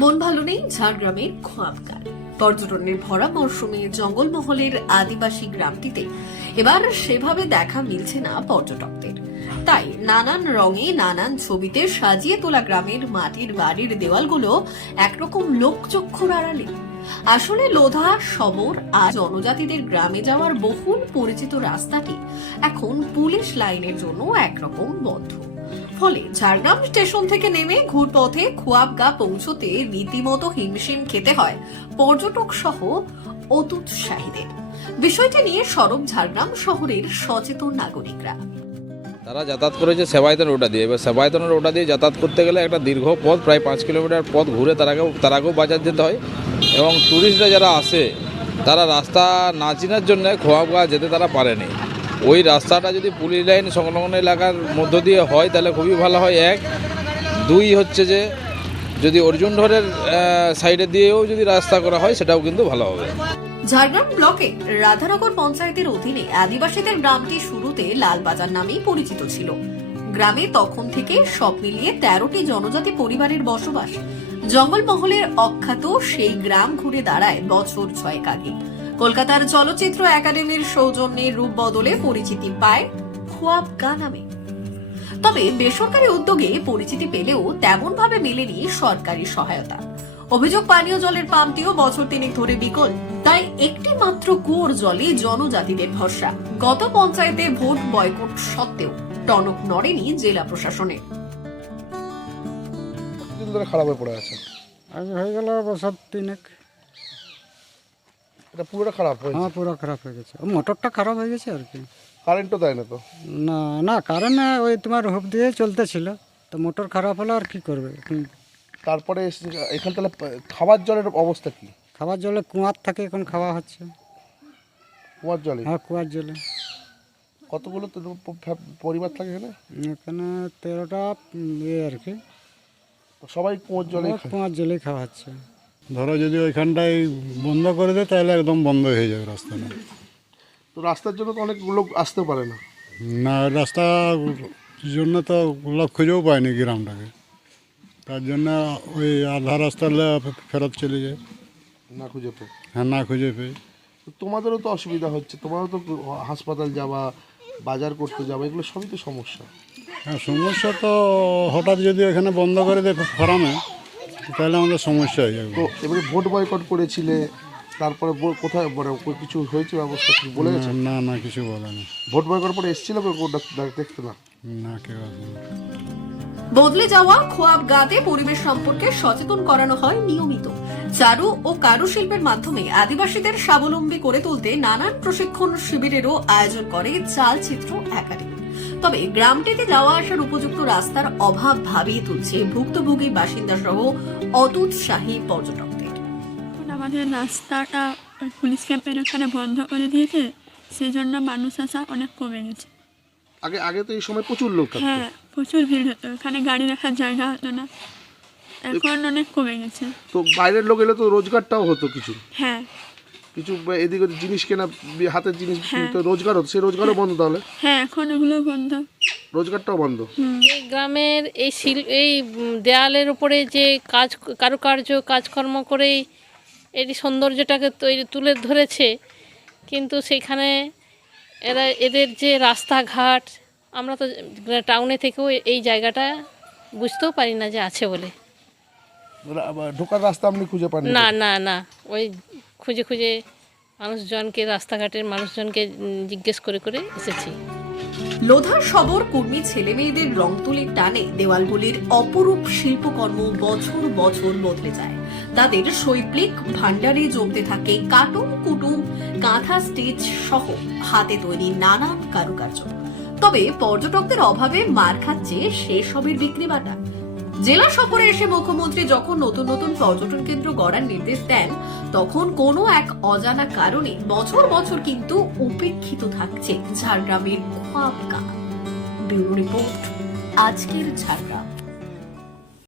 মন ভালো নেই ঝাড়গ্রামের খোয়াবগাঁ। পর্যটনের ভরা মরশুমে জঙ্গলমহলের আদিবাসী গ্রামটিতে এবার সেভাবে দেখা মিলছে না পর্যটকদের। তাই নানান রঙে নানান ছবিতে সাজিয়ে তোলা গ্রামের মাটির বাড়ির দেওয়ালগুলো একরকম লোকচক্ষুর আড়ালে। আসলে লোধা শবর আর জনজাতিদের গ্রামে যাওয়ার বহুল পরিচিত রাস্তাটি এখন পুলিশ লাইনের জন্য একরকম বন্ধ। ফলে ঝাড়গ্রাম স্টেশন থেকে নেমে ঘুরপথে খোয়াবগাঁ পৌঁছতে রীতিমতো হিমশিম খেতে হয় পর্যটক সহ অতুৎসাহীদের। বিষয়টি নিয়ে সরব ঝাড়গ্রাম শহরের সচেতন নাগরিকরা। তারা যাতায়াত করেছে সেবায়তন রোডা দিয়ে। এবার সেবায়তনের রোডা দিয়ে যাতায়াত করতে গেলে একটা দীর্ঘ পথ, প্রায় 5 কিলোমিটার পথ ঘুরে তারাকেও বাজার যেতে হয়। এবং ট্যুরিস্টরা যারা আসে তারা রাস্তা না চেনার জন্য খোয়াবগাঁ যেতে তারা পারেনি। ওই রাস্তাটা যদি পুলিশ লাইন সংলগ্ন এলাকার মধ্য দিয়ে হয় তাহলে খুবই ভালো হয়। 1, 2 হচ্ছে যে যদি অর্জুন ঢোরের সাইডে দিয়েও যদি রাস্তা করা হয় সেটাও কিন্তু ভালো হবে। ঝাড়গ্রাম ব্লকে রাধানগর পঞ্চায়েতের অধীনে আদিবাসীদের গ্রামটি শুরুতে লালবাজার নামেই পরিচিত ছিল। গ্রামে তখন থেকে সব মিলিয়ে 13টি জনজাতি পরিবারের বসবাস। জঙ্গলমহলের অখ্যাত সেই গ্রাম ঘুরে দাঁড়ায় বছর 6 আগে। কলকাতার চলচ্চিত্র একাডেমির সৌজন্যে রূপ বদলে পরিচিতি পায় খোয়াবগাঁ নামে। তবে বেসরকারি উদ্যোগে পরিচিতি পেলেও তেমন ভাবে মেলেনি সরকারি সহায়তা। অভিযোগ পানীয় জলের পাম্পটিও বছর 3 ধরে বিকল। তাই একটি মাত্র কুয়োর জলে জনজাতিদের ভরসা। গত পঞ্চায়েতে ভোট বয়কট সত্ত্বেও টনক নড়েনি জেলা প্রশাসনের। দিন ধরে খারাপ হয়ে পড়ে আছে। আজ হয়ে গেল বছর 3। এটা পুরোটা খারাপ হয়েছে। হ্যাঁ, পুরো খারাপ হয়ে গেছে। মোটরটা খারাপ হয়ে গেছে আর কি। কারেন্টও দেয় না তো? না না, কারেন্ট ওই তোমার হুপ দিয়ে চলতেছিল, তো মোটর খারাপ হলো আর কি করবে। তারপরে এখান তাহলে খাবার জলের অবস্থা কি? খাবার জলে কুয়ার থাকে, এখন খাওয়া হচ্ছে কুয়ার জলে? হ্যাঁ, কুয়ার জলে। কতগুলো তো পরিবার থাকে এখানে? এখানে 13টা আর কি। সবাই কুয়ার জলে? কুয়ার জলেই খাওয়া হচ্ছে। ধরো যদি ওইখানটায় বন্ধ করে দেয় তাহলে একদম বন্ধ হয়ে যাবে রাস্তাটা। তো রাস্তার জন্য তো অনেক লোক আসতে পারে না। না, রাস্তার জন্য তো লোক খুঁজেও পায়নি গ্রামটাকে, তার জন্য ওই আধা রাস্তা ফেরত চলে যায়। না খুঁজে পেয়ে? হ্যাঁ, না খুঁজে পেয়ে। তোমাদেরও তো অসুবিধা হচ্ছে, তোমারও তো হাসপাতাল যাওয়া, বাজার করতে যাওয়া, এগুলো সবই তো সমস্যা। হ্যাঁ, সমস্যা তো হঠাৎ যদি এখানে বন্ধ করে দেয় ফার্মে তাহলে আমাদের সমস্যা হয়ে যাবে। তো এবারে ভোট বয়কট করেছিলে, তারপরে কোথায় কিছু হয়েছে ব্যবস্থা কি বলে গেছে? না না, কিছু বলে না। ভোট বয়কট পরে এসেছিল দেখতে? না না, কেউ আসবে না। বদলে যাওয়া খোয়াবগাঁতে পরিবেশ সম্পর্কে সচেতন করানো হয় নিয়মিত। চারু ও কারুশিল্পের মাধ্যমে আদিবাসীদের স্বাবলম্বী করে তুলতে নানান প্রশিক্ষণ শিবিরেরও আয়োজন করে চালচিত্র একাডেমি। তবে গ্রামটিতে যাওয়া আসার উপযুক্ত রাস্তার অভাব ভাবিয়ে তুলছে ভুক্তভোগী বাসিন্দা সহ অতুৎসাহী পর্যটকদের। আমাদের রাস্তাটা পুলিশ ক্যাম্পের ওখানে বন্ধ করে দিয়েছে, সেই জন্য মানুষ আসা অনেক কমে গেছে। আগে তো এই সময় প্রচুর লোক থাকতো। হ্যাঁ, প্রচুর ভিড় হতো, ওখানে গাড়ি রাখার জায়গা হতো না, এখন অনেক কমে গেছে। তো বাইরের লোক এলে তো রোজগারটাও হতো কিছু। হ্যাঁ, কিছু এদিকে জিনিস কেনা, হাতের জিনিস হ্যাঁ। তো রোজগার হতো, সেই রোজগারও বন্ধ। তাহলে হ্যাঁ, এখন এগুলো বন্ধ, রোজগারটাও বন্ধ। এই গ্রামের এই দেয়ালের উপরে যে কারুকার্য কাজকর্ম করেই এই সৌন্দর্যটাকে তুলে ধরেছে, কিন্তু সেখানে এদের যে রাস্তাঘাট, আমরা তো টাউনে থেকেও এই জায়গাটা বুঝতেও পারি না যে আছে বলে। ঢোকার রাস্তা আপনি খুঁজে পান? না না না, ওই খুঁজে খুঁজে মানুষজনকে, রাস্তাঘাটের মানুষজনকে জিজ্ঞেস করে করে এসেছি। লোধা শবর কর্মী ছেলে মেয়েদের রং তুলির টানে দেওয়ালগুলির অপরূপ শিল্পকর্ম বছর বছর বদলে যায়। তাদের শৈল্পিক ভান্ডারে জমতে থাকে কার্টুন কুটুম, কাঁথা স্টিচ সহ হাতে তৈরি নানান কারুকার্য। তবে পর্যটকদের অভাবে মার খাচ্ছে সেসবের বিক্রি বাটা। জেলা সফরে এসে মুখ্যমন্ত্রী যখন নতুন নতুন পর্যটন কেন্দ্র গড়ার নির্দেশ দেন, তখন কোনো এক অজানা কারণে বছর বছর কিন্তু উপেক্ষিত থাকছে ঝাড়গ্রামের খোয়াবগাঁ। ব্যুরো রিপোর্ট, আজকের ঝাড়গ্রাম।